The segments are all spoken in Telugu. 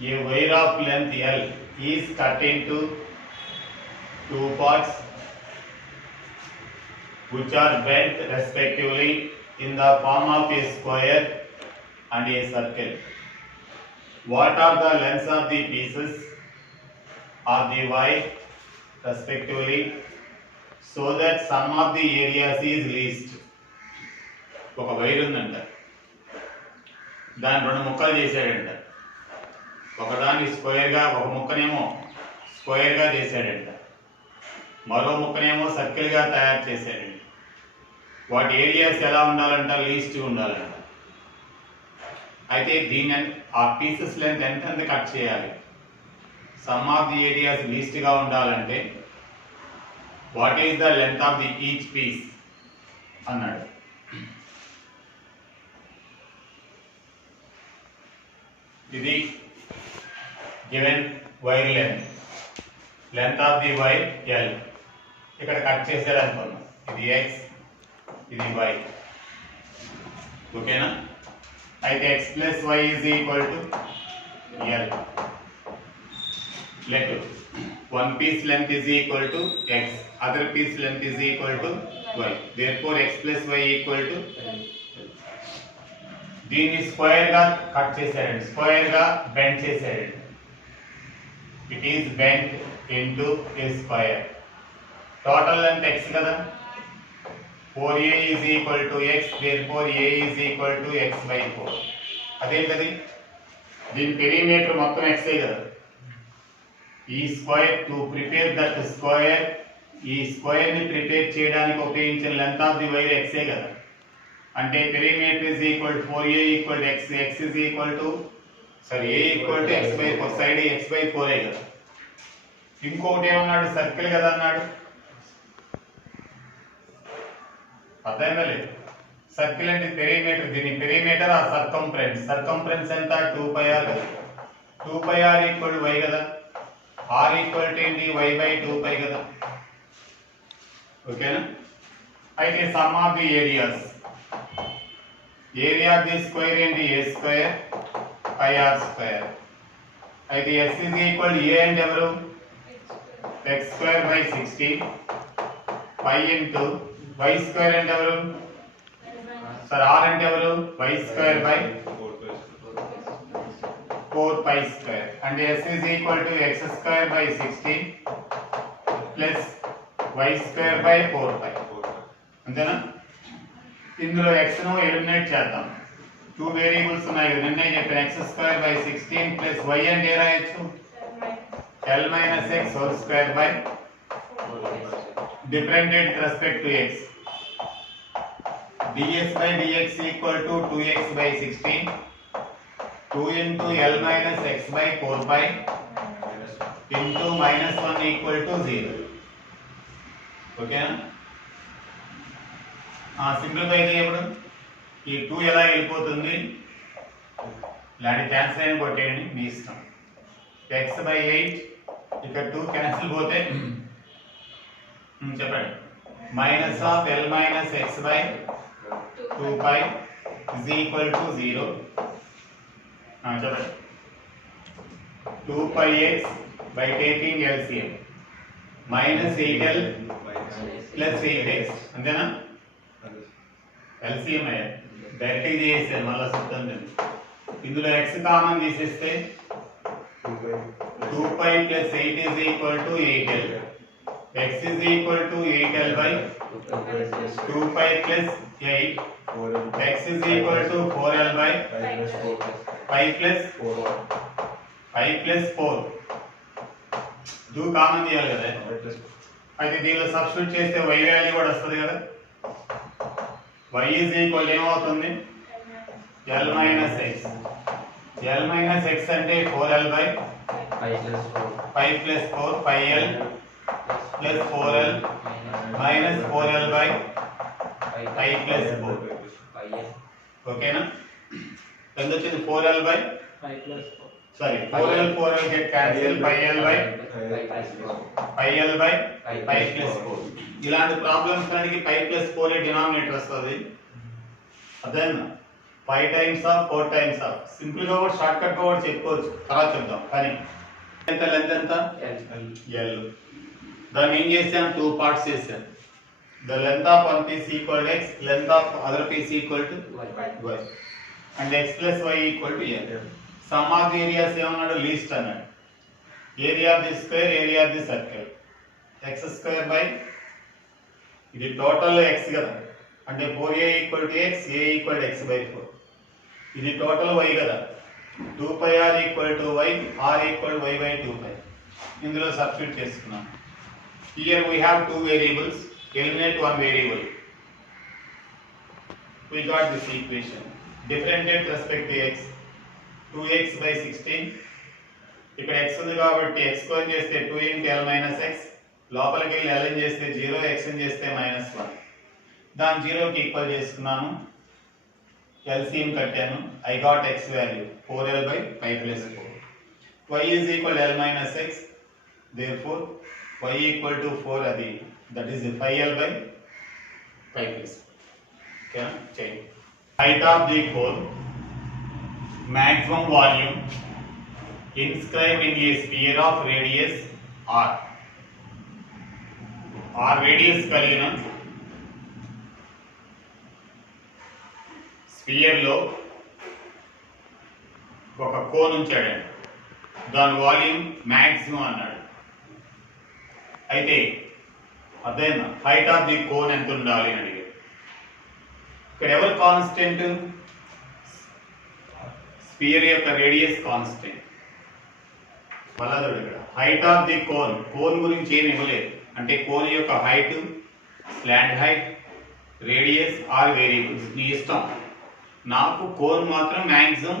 A wire of length L is cut into two parts which are bent respectively in the form of a square and a circle. What are the lengths of the pieces of the wire respectively so that sum of the areas is least? ఒక వైర్ ఉందంట, దాని రెండు ముక్కలు చేశాడంట. ఒకదాన్ని స్క్వేర్గా, ఒక ముక్కనేమో స్క్వేర్గా చేశాడంట, మరో ముక్కనేమో సర్కిల్గా తయారు చేశాడంట. వాటి ఏరియాస్ ఎలా ఉండాలంట? లీస్ట్ ఉండాలంట. అయితే దీని ఆ పీసెస్ లెంత్ ఎంత కట్ చేయాలి? సమ్ ఆఫ్ ది ఏరియాస్ లీస్ట్గా ఉండాలంటే what is the length of the each piece అన్నాడు. ఇది given wire length of the wire L. ఇక్కడ కట్ చేశాడు అనుకున్నాం. ఇది ఎక్స్, ఇది వై. ఓకేనా? అయితే x plus y is equal to L. let one piece length is equal to x, other piece length is equal to y, therefore x plus y equal to దీన్ని స్క్వేర్ గా కట్ చేశారండి, స్క్వేర్ గా బెండ్ చేశారండి. It is bend into A square. Total length x కదా, 4a is equal to x, therefore a is equal to x by 4. అదేంటది? దీని పెరిమీటర్ మొత్తం x కదా. ఈ square to prepare that square, ఈ స్క్వేర్ ని ప్రిపేర్ చేయడానికి ఉపయోగించిన length of the wire x కదా. అంటే perimeter is equal 4a equal x, x is equal to sorry a equal to x by 4, side x by 4 కదా. ఇంకొకటి ఏమన్నాడు? సర్కిల్ కదా అన్నాడు. అర్థమైందా లేదు? సర్కిల్ అంటే పెరిమీటర్, దీని పెరిమీటర్ ఆ సర్కంఫరెన్స్. సర్కంఫరెన్స్ ఎంత? 2πr కదా. 2πr ఈక్వల్ y కదా. r ఈక్వల్ టు ఏంటి? y బై 2π కదా. ఓకేనా? అయితే sum of the areas, area of the square ఏంటి? a square pi r square. అయితే s ఇస్ ఈక్వల్ a అంటే ఎవరు? x square by 16 pi into y square అంటే ఎవరు? సార్ r అంటే ఎవరు? y square by 4π square. అంటే s is equal to x square by 16 plus y square by 4π. అంతేనా? ఇందులో x ను ఎలిమినేట్ చేద్దాం. 2 వేరియబుల్స్ ఉన్నాయి కదా, నిన్నే చెప్పాను. x square by 16 plus y అంటే ఏ రాయొచ్చు? l minus x whole square by differentiate with respect to x. ds by dx equal to 2x by 16, 2 into l minus x by 4π into minus 1 equal to 0. Okay? Simplify చేయప్పుడు ఈ 2 ఎలా వెళ్ళిపోతుంది? ఇలాంటి క్యాన్సిల్ అయిన కొట్టేయండి, మీ ఇష్టం. x by 8, ఇక్కడ 2 క్యాన్సిల్ పోతే చెప్పండి. Minus of l minus x by 2π is equal to 0. చెప్పండి. 2πx by taking LCM minus 8l plus 8x. అంతేనా? LCM అయ్యా డైరెక్ట్గా చేసేసాను, మళ్ళీ చెప్తాను. ఇందులో x కామన్ తీసేస్తే 2π plus 8 is equal to 8l. x is equal to 8l by 2π plus 8. x is equal to 4l by 5 plus 4. 2 common తీయాలి కదా. అయితే దీనిలో సబ్స్టిట్యూట్ చేస్తే y వాల్యూ కూడా వస్తుంది కదా. y is equal ఏమవుతుంది? l minus x. l minus x అంటే 4l by 5 plus 4, 5l plus 4l minus 4l by 5 plus 4. ఓకేనా? ఎంత వచ్చింది? 4l by 5 plus 4. Sorry, 4l get cancel, 5l by 5 plus 4. ఇలాంటి ప్రాబ్లమ్స్ అన్నిటికీ 5 plus 4 డినామినేటర్ వస్తుంది. అదేనా? 5 times of 4 times of simple గా కూడా షార్ట్ కట్ గా కూడా చెప్పుకోవచ్చు తర్వాత చూద్దాం కానీ ఎంత లెంత్ ఎంత ఎల్ దాన్ని ఏం చేశాను 2 పార్ట్స్ చేశాను the length of one piece equal x length of other piece equal to y and x plus y equal to l sum of the areas ఏమన్నాడు లీస్ట్ అన్నాడు area of the square area of the circle x square by ఇది టోటల్ x కదా అంటే 4a equal to x a equal to x by 4 ఇది టోటల్ y కదా 2 pi r equal to y r equal to y by 2 pi ఇందులో సబ్స్టిట్యూట్ చేసుకున్నాం here we have two variables eliminate one variable we got this equation differentiate with respect to x 2x by 16 ఇక్కడ x ఉంది కాబట్టి x స్క్వేర్ చేస్తే 2 into l minus x లోపలికి వెళ్ళి l ని చేస్తే 0 x ని చేస్తే -1 దాన్ని 0 కి ఈక్వల్ చేసుకున్నాను LCM కట్టాను I got x value 4l by 5 plus 4 y is equal to l minus x therefore y equal to 4 అది that is 5l by 5 plus okay check height of the cone maximum volume inscribed in a sphere of radius r radius కలిగిన స్పియర్ లో ఒక కోన్ ఉంచాడు దాని వాల్యూమ్ మాక్సిమం అన్నాడు అయితే అదే హైట్ ఆఫ్ ది కోన్ ఎంత ఉండాలి అని అడిగాడు ఇక్కడ ఎవరు కాన్స్టెంట్ స్పియర్ యొక్క రేడియస్ కాన్స్టెంట్ మళ్ళా ఇక్కడ హైట్ ఆఫ్ ది కోన్ గురించి ఏమి ఇవ్వలేదు అంటే కోన్ యొక్క height slant height radius are variables నీ ఇష్టం నాకు కోన్ మాత్రం మ్యాక్సిమం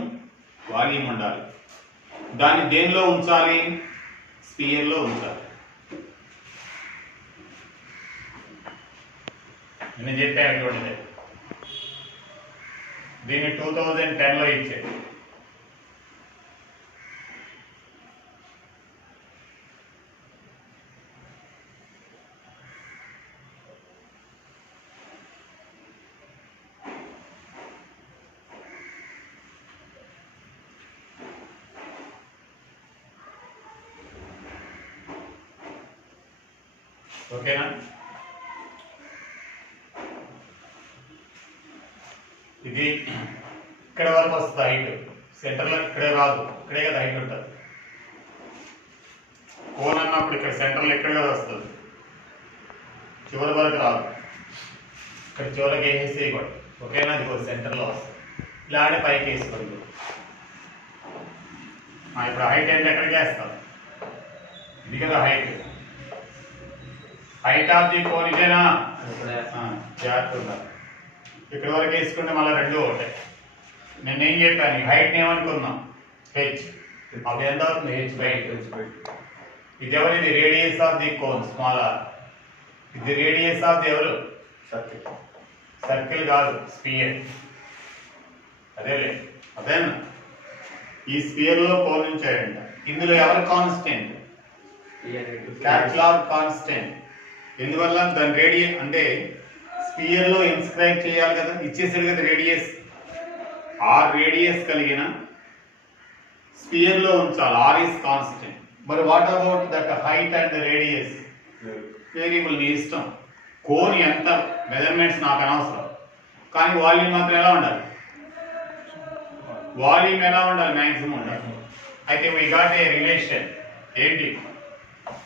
వాల్యూమ్ ఉండాలి దాన్ని దేనిలో ఉంచాలి స్పియర్ లో ఉంచాలి నేను చెప్పాను చూడండి దీన్ని 2010 లో ఇచ్చాడు ఓకేనా ఇది ఇక్కడ వరకు వస్తుంది హైట్ సెంటర్లో ఇక్కడే రాదు ఇక్కడే కదా హైట్ ఉంటుంది కోన్ అన్నప్పుడు ఇక్కడ సెంటర్లో ఇక్కడ కదా వస్తుంది చివరి వరకు రాదు ఇక్కడ చివరికి వేసేసి వేయకూడదు ఓకేనా ఇది సెంటర్లో వస్తుంది ఇలాంటి పైకి వేసుకోండి ఇప్పుడు హైట్ అంటే ఎక్కడికి వేస్తాం ఇది కదా హైట్ ఆఫ్ ది కోన్ ఇదేనా జాగ్రత్తగా ఇక్కడ వరకు వేసుకుంటే మళ్ళీ రెండు ఒకటాయి నేను ఏం చెప్పాను హైట్ ఏమనుకున్నాం హెచ్ అప్పుడు ఎంత అవుతుంది హెచ్ బై ఇది ఎవరిది radius of the cone small r ఇది రేడియస్ ఆఫ్ ది ఎవరు సర్కిల్ కాదు స్పియర్ అదేనా ఈ స్పియర్ లో కోన్ ఉంచాడంట ఇందులో ఎవరు కాన్స్టెంట్ క్యాట్లాగ్ కాన్స్టెంట్ ఎందువల్ల దాని రేడియస్ అంటే స్పియర్ లో ఇన్స్క్రైబ్ చేయాలి కదా ఇచ్చేసాడు కదా రేడియస్ ఆర్ రేడియస్ కలిగిన స్పియర్ లో ఉంచాలి ఆర్ ఈస్ కాన్స్టెంట్ మరి what about that height and radius variable నీ ఇష్టం కోన్ ఎంత మెజర్మెంట్స్ నాకు అనవసరం కానీ వాల్యూమ్ మాత్రం ఎలా ఉండాలి మ్యాక్సిమం ఉండాలి అయితే వీ గాట్ ఏ రిలేషన్ ఏంటి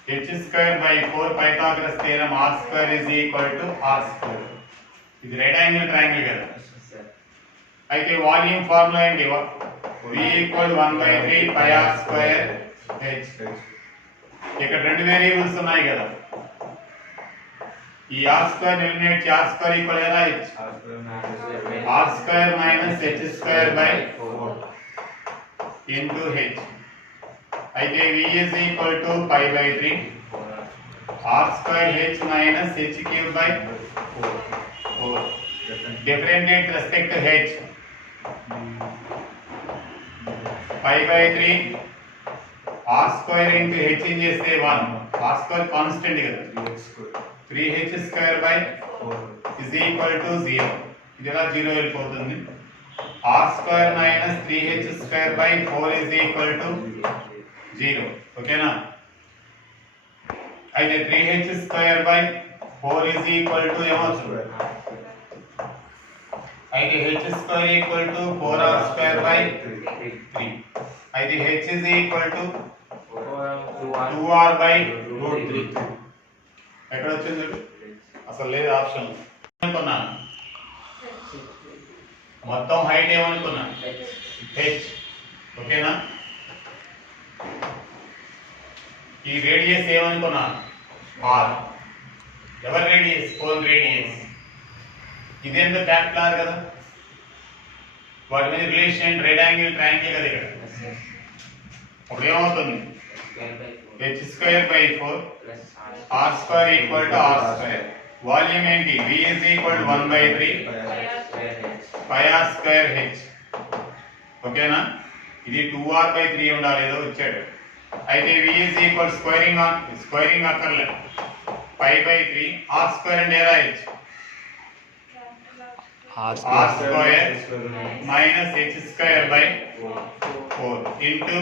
h square by 4 Pythagoras theorem r square is equal to r square ఇది రైట్ యాంగిల్ ట్రయాంగిల్ కదా అయితే వాల్యూమ్ ఫార్ములా ఏంటి v equal 1/3 pi r square h ఇక్కడ రెండు వేరియబుల్స్ ఉన్నాయి కదా ఈ r square eliminate r square equal ఎలా h r square minus h square by 4 into h అయితే v is equal to pi by 3 r square h minus h cube by 4 differentiate with respect to h pi by 3 r square into h in చేస్తే 1 r square constant కదా 3h square by 4 is equal to 0 ఇది ఎలా 0 వెళ్ళిపోతుంది r square minus 3h square by 4 is equal to 0. ఓకేనా? అయితే 3h square by 4 is equal to ఏమవుతుంది? అయితే h square equal to 4r square by 3. అయితే h is equal to 2r by root 3. ఎక్కడ వచ్చింది? అసలు లేదు ఆప్షన్. అనుకున్నాను మొత్తం హైట్ ఏమనుకున్నా? h. ఓకేనా? ఈ రేడియస్ ఏమనుకున్నా? r. ఎవరి రేడియస్? Cone radius. ఇదేంత క్యాపిటల్ ఆర్ కదా, వాటి మీద రిలేషన్ రెడ్ యాంగిల్ ట్రయాంగిల్ కదా ఇక్కడ. అప్పుడు ఏమవుతుంది? h square by 4 r square equal to r square. Volume ఏంటి? v is equal to 1 by 3 pi r square h. ఓకేనా? ఇది 2r by 3 ఉండాలి, ఏదో వచ్చాడు. అయితే v is equal స్క్వేరింగ్ అక్కర్లే, pi by 3 r స్క్వేర్ అంటే ఎలా h? r square minus h square by 4 into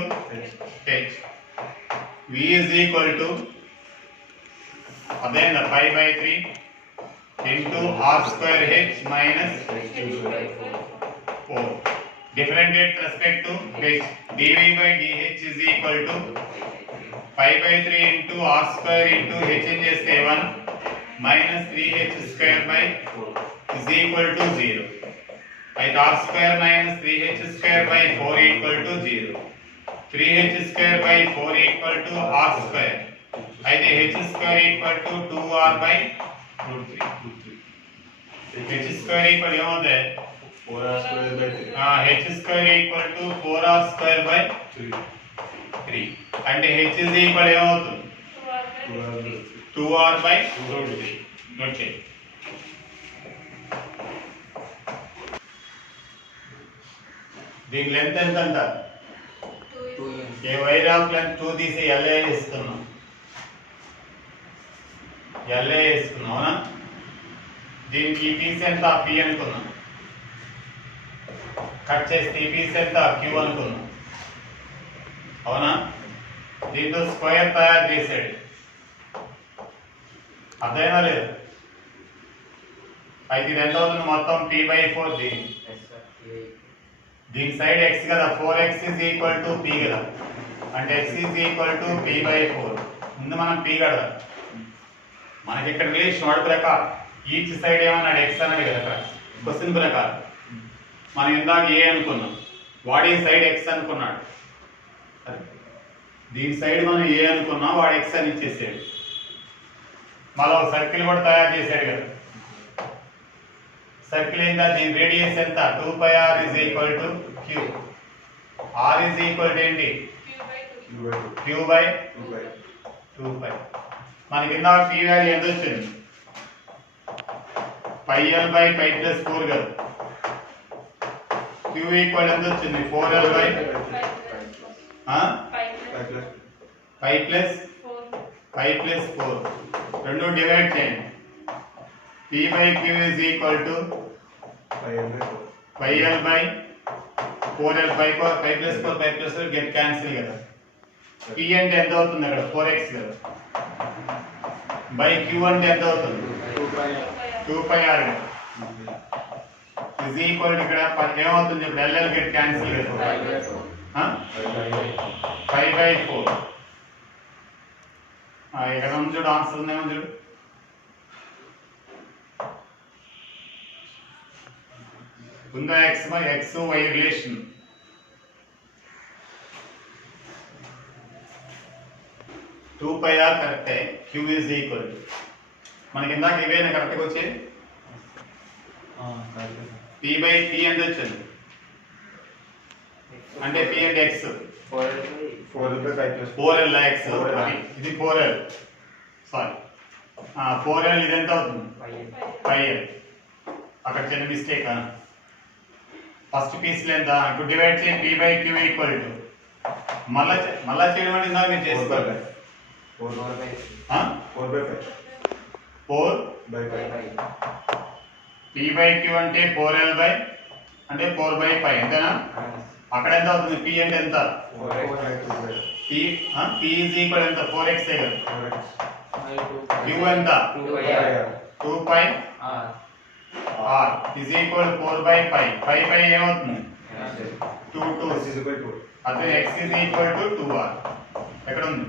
h. v is equal to again the pi by 3 into r square h minus 4. Differentiate respect to h. dv by dh is equal to pi by 3 into r square into h in చేస్తే 1 minus 3h square by 4 is equal to 0. అయితే r square minus 3h square by 4 equal to 0. 3h square by 4 equal to r square. అయితే h square equal to 2r by root 3. h square equal ఏమవుతుంది? 4r square by 3. h square equal to 4r square by 3. అంటే h is equal ఏమవుతుంది? 2r by root 3. ఓకే, దీని లెంత్ ఎంత అంట? ఏ వైర్ ఆఫ్ లెంత్ 2 తీసి LA వేసుకున్నాం, LA వేసుకున్నాం అవునా? దీనికి ఈ పీస్ ఎంత? P అనుకున్నాం. కట్ చేస్తే ఈ పీస్ ఎంత? Q అనుకున్నాం అవునా? దీంతో స్క్వేర్ తయారు చేసాడు, అర్థమైనా లేదు? అయితే ఇది ఎంత అవుతుంది మొత్తం? P by 4. దీని సైడ్ x కదా, 4x is equal to p కదా, అంటే x is equal to p by 4. ముందు మనం p కడదాం. మనకి ఇక్కడ రిలేషన్ వాడి ప్రకారం ఈచ్ సైడ్ ఏమన్నాడు? x అన్నాడు కదా అక్కడ క్వశ్చన్ ప్రకారం. మనం ఇందాక a అనుకున్నాం, వాడి సైడ్ x అనుకున్నాడు. దీని సైడ్ మనం a అనుకున్నాం, వాడు x అని ఇచ్చేసాడు. మళ్ళీ ఒక సర్కిల్ కూడా తయారు చేశాడు కదా. సర్కిల్ ఎంత? దీని రేడియస్ ఎంత? 2 pi r is equal to q. r is equal to ఏంటి? q by 2 pi. మనకి ఇందాక p వాల్యూ ఎంత వచ్చింది? pi l by pi plus 4 కదా. q ఈక్వల్ ఎంత వచ్చింది? 4l by pi plus 4. రెండు డివైడ్ చేయండి. p by q is equal to pi l by 4l. pi plus 4 get cancel కదా. p అంటే ఎంత అవుతుంది అక్కడ? 4x కదా. by q అంటే ఎంత అవుతుంది? 2 pi r కదా. is equal to ఇక్కడ ఏమవుతుంది? ఇప్పుడు ll get cancel కదా. pi by 4. ఇక్కడ ఉంది చూడు, ఆన్సర్ ఉందేమో చూడు. ఉందా? x y relation. Two pi r కరెక్టే. క్యూ ఈజ్ ఈక్వల్ మనకి ఇందాక ఇవేనా కరెక్ట్గా వచ్చేది? p బై p ఎంత వచ్చింది? అంటే p అంటే x. 4l x. ఇది 4l, సారీ 4l. ఇది ఎంత అవుతుంది? 5l. అక్కడ చిన్న మిస్టేక్. ఫస్ట్ పీస్ ఎంత? ఇప్పుడు డివైడ్ చేయి. p by q equal to మళ్ళా చేయడం అంటే ఇందాక మీరు చేసుకోవాలి. 4 by 5. p by q అంటే 4l by అంటే 4/π అంతేనా? అక్కడ ఎంత అవుతుంది? p అంటే ఎంత? p ఈజ్ ఈక్వల్ ఎంత? 4x కదా. q ఎంత? 2π r ఈజ్ ఈక్వల్ 4/π. పై ఏమవుతుంది? 2 అదే x is equal to 2r. ఎక్కడ ఉంది?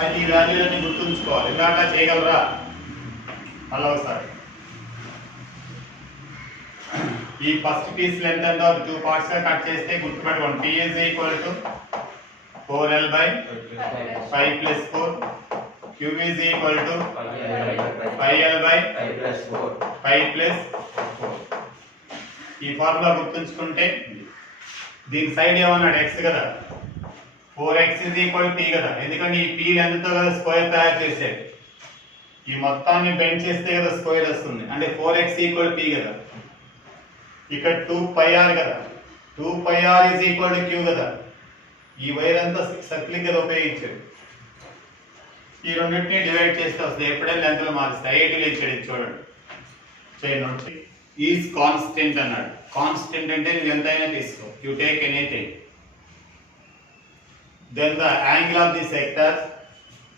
అది ఈ వాల్యూలన్నీ గుర్తుంచుకోవాలి. ఇందాక చేయగలరా? మళ్ళీ ఒకసారి ఈ ఫస్ట్ పీస్ లెంత్ ఎంత? 2 పార్ట్స్ గా కట్ చేస్తే గుర్తుపెట్టుకోండి. p is equal to 4l/5 + 4, q is equal to 5l/5 + 4. ఈ ఫార్ములా గుర్తుంచుకుంటే దీని సైడ్ ఏమన్నాడు? x కదా. 4x ఈజ్ ఈక్వల్ p కదా. ఎందుకంటే ఈ p లెంత్తో కదా స్క్వేర్ తయారు చేసేది. ఈ మొత్తాన్ని బెండ్ చేస్తే కదా స్క్వేర్ వస్తుంది. అంటే 4x ఈక్వల్ p కదా. ఇక్కడ 2πr కదా. 2πr is equal to q కదా. ఈ వైర్ అంతా సర్కిల్ కదా ఉపయోగించాడు. ఈ రెండింటిని డివైడ్ చేస్తే వస్తుంది. ఎప్పుడైనా లెంత్లో మారిస్తే ఐఐటీలో ఇచ్చాడు. చూడండి, చేయండి నోట్. ఈజ్ కాన్స్టెంట్ అన్నాడు. కాన్స్టెంట్ అంటే నువ్వు ఎంతైనా తీసుకో, you take anything. Then the angle of the sector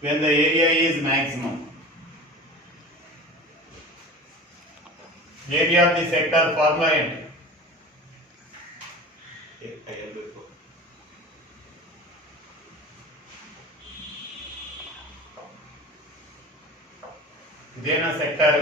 when the area is maximum. Area of the sector formula ఏంటి? ఇదేనా సెక్టర్?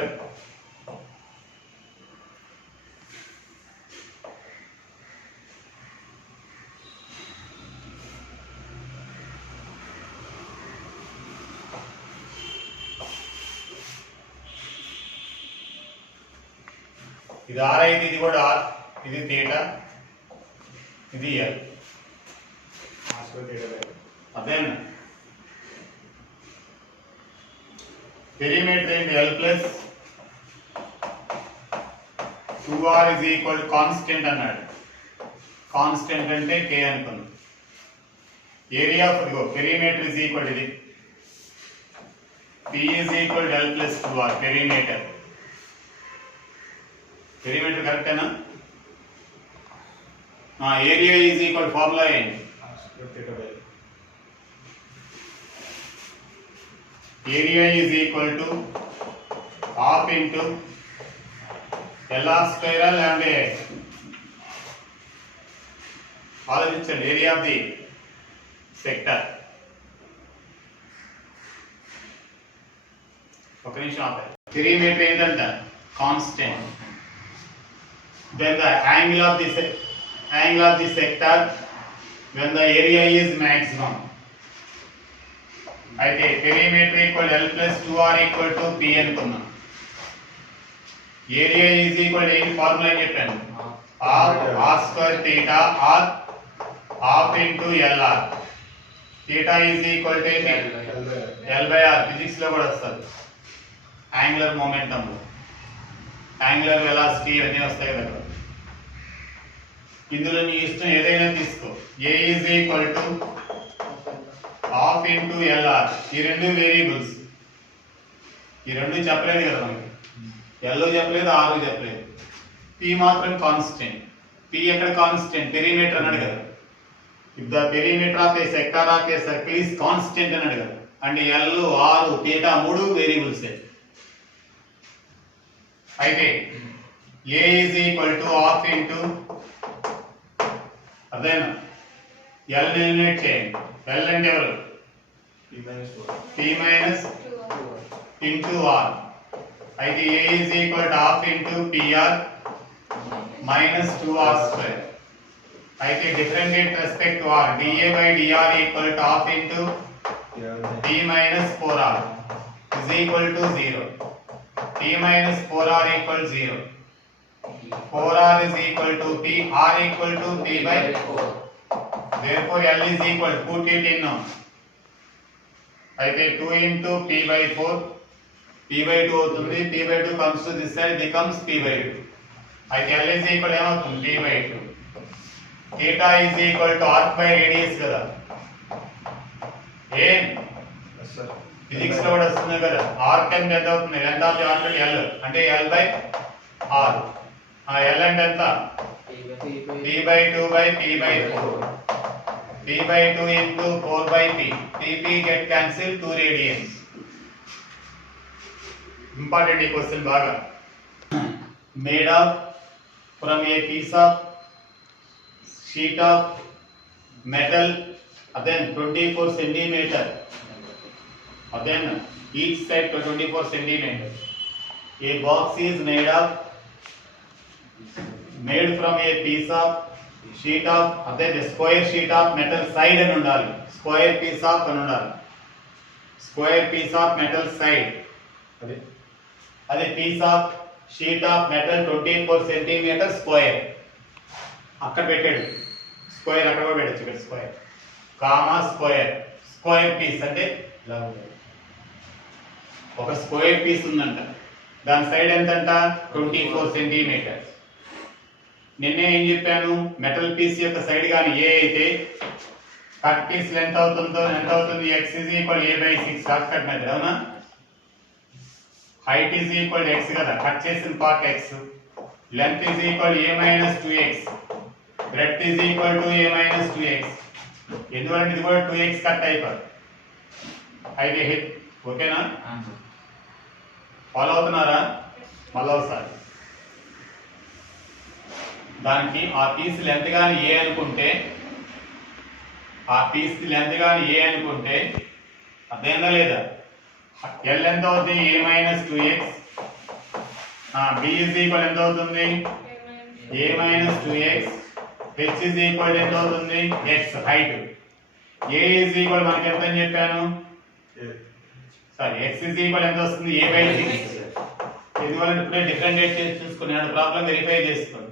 ఇది r అయితే ఇది కూడా r, ఇది θ, ఇది l. అదేనా? పెరిమీటర్ ఏంటి? l + 2r is equal constant అన్నాడు. కాన్స్టెంట్ అంటే k అనుకుందాం. ఏరియా ఆఫ్ ఇదిగో పెరిమీటర్ ఈజ్ ఈక్వల్ ఇది p is equal l + 2r perimeter. Perimeter కరెక్టేనా? ఏరియా ఈజ్ ఈక్వల్ ఫార్ములా ఏంటి? Area is equal to half into LR² లేదంటే ఆలోచించండి. Area of the sector. ఒక నిమిషం ఆపండి. పెరిమీటర్ ఏంటంట? Constant. Then the angle of the sector when the area is maximum. అయితే perimeter equal l + 2r equal to p అనుకున్నాం. ఏరియా ఈజ్ ఈక్వల్ ఏంటి? ఫార్ములా చెప్పాను. r r² θ r half into LR. θ is equal to ఏంటి? l/r. ఫిజిక్స్ లో కూడా వస్తుంది. యాంగులర్ మొమెంటం, యాంగులర్ వెలాసిటీ అన్నీ వస్తాయి కదా. ఇందులో నీ ఇష్టం ఏదైనా తీసుకో. a is equal to half into LR. ఈ రెండు వేరియబుల్స్. ఈ రెండు చెప్పలేదు కదా మనకి. L చెప్పలేదు, R చెప్పలేదు. p మాత్రం కాన్స్టెంట్. p ఎక్కడ కాన్స్టెంట్? పెరిమీటర్ అన్నాడు కదా. If the perimeter of A sector of a circle is constant అన్నాడు కదా. అంటే L, R, θ మూడు వేరియబుల్సే. అయితే a is equal to half into అదేనా l ని ఎలిమినేట్ చేయండి. l అంటే ఎవరు? p minus into r. అయితే a is equal to half into pr minus 2r². అయితే different respect to r. dA/dr equal to half into p minus 4r is equal to 0. p minus 4r equal 0. 4r is equal to p, r equal to p/4. Therefore L is equal, put it in now. అయితే 2 into p/4, p/2 అవుతుంది. p/2 comes to this side, becomes p/2. అయితే L is equal ఏమవుతుంది? p/2. θ is equal to arc by radius కదా. ఏం ఫిజిక్స్ లో కూడా వస్తుంది కదా. ఆర్క్ ఎంత అవుతుంది? Length of the ark L అంటే L/R. L అంటే ఎంత p by 2 by p by 4 p by 2 into 4 by p p get cancel 2 radians. Important question baga. Made of from a piece of sheet of metal, then 24 centimeter, then each side to 24 centimeter. A box is made from a piece of sheet of, then the square sheet of metal side and undali, square piece of and undali, square piece of metal side, అదే piece of sheet of metal 24 centimeter square. అక్కడ పెట్టాడు స్క్వేర్, అక్కడ కూడా పెట్టచ్చు, ఇక్కడ square comma square. Square piece అంటే ఇలా ఉంటుంది. ఒక స్క్వేర్ పీస్ ఉందంట, దాని సైడ్ ఎంతంట 24 సెంటీమీటర్స్. నిన్నే ఏం చెప్పాను, మెటల్ పీస్ యొక్క సైడ్ కానీ ఏ అయితే కట్ పీస్ ఎంత అవుతుంది, x is equal a by 6 short cut method, అవునా? Height is equal to x కదా, కట్ చేసిన part x, length is equal to a minus 2x, breadth is equal to a minus 2x. ఎందువల్ల ఇది కూడా 2x కట్ అయిపోతుంది. అయితే హిట్ ఓకేనా? ఫాలో అవుతున్నారా? మళ్ళీ ఒకసారి దానికి ఆ పీస్ లెంత్ కానీ ఏ అనుకుంటే, అదేనా లేదా? ఎల్ ఎంత అవుతుంది, A minus 2x. B is equal ఎంత అవుతుంది, A minus 2x. H is equal ఎంత అవుతుంది, X height. A is equal మనకి ఎంత అని చెప్పాను, సారీ ఎక్స్ ఇస్ ఈక్వల్ ఎంత వస్తుంది, ఏ బై 6. ఎందువల్ల ఇప్పుడే డిఫరెంషియేట్ చేసి చూసుకున్నాడు, ప్రాబ్లం వెరిఫై చేసుకోండి.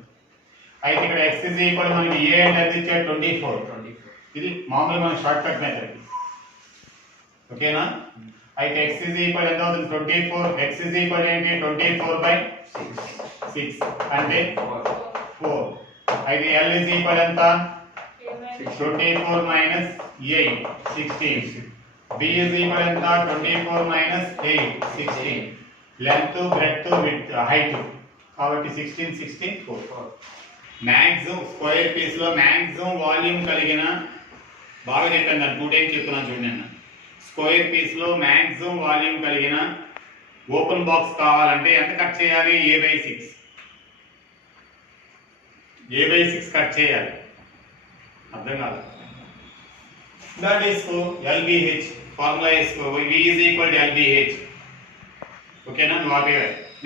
అయితే ఇక్కడ x is equal మనకి a అంటే ఎంత ఇచ్చాడు, 24. ఇది మామూలుగా మన షార్ట్ కట్ మెథడ్, ఓకేనా? అయితే x is equal ఎంత అవుతుంది, 24. x is equal ఏంటి, 24 by 6 అంటే 4. అయితే l is equal ఎంత, 24 minus 8 16. b is equal ఎంత, 24 minus 8 16. Length, breadth, width, height కాబట్టి 16 16 4. మ్యాక్సిమం స్క్వేర్ పీస్ లో మ్యాక్సిమం వాల్యూమ్ కలిగిన, బాగా చెప్పాను దాన్ని 2 టైమ్స్ చెప్తున్నాను చూడండి. స్క్వేర్ పీస్ లో మ్యాక్సిమం వాల్యూమ్ కలిగిన ఓపెన్ బాక్స్ కావాలంటే ఎంత కట్ చేయాలి, a by 6. a by 6 cut చేయాలి, అర్థం కాదు. దట్ ఈస్ LBH ఫార్ములా వేసుకో, v is equal to LBH. ఓకేనా? నువ్వు ఆపేవే.